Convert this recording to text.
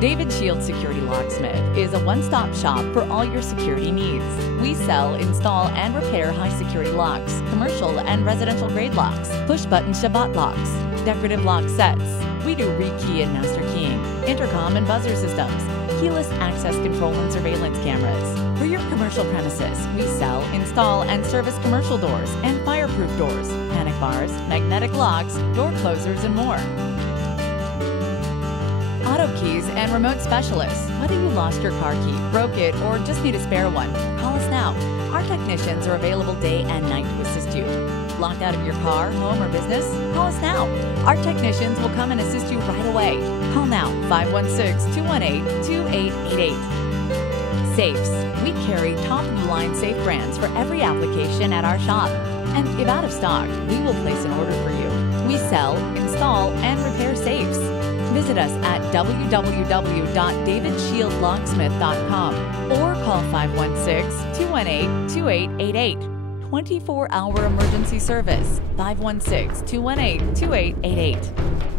David Shield Security Locksmith is a one-stop shop for all your security needs. We sell, install, and repair high-security locks, commercial and residential grade locks, push-button Shabbat locks, decorative lock sets. We do rekey and master keying, intercom and buzzer systems, keyless access control and surveillance cameras. For your commercial premises, we sell, install, and service commercial doors and fireproof doors, panic bars, magnetic locks, door closers, and more. Auto keys and remote specialists. Whether you lost your car key, broke it, or just need a spare one, call us now. Our technicians are available day and night to assist you. Locked out of your car, home, or business? Call us now. Our technicians will come and assist you right away. Call now, 516-218-2888. Safes. We carry top-of-the-line safe brands for every application at our shop. And if out of stock, we will place an order for you. We sell, install, and repair safes. Visit us at www.davidshieldlocksmith.com or call 516-218-2888. 24-hour emergency service, 516-218-2888.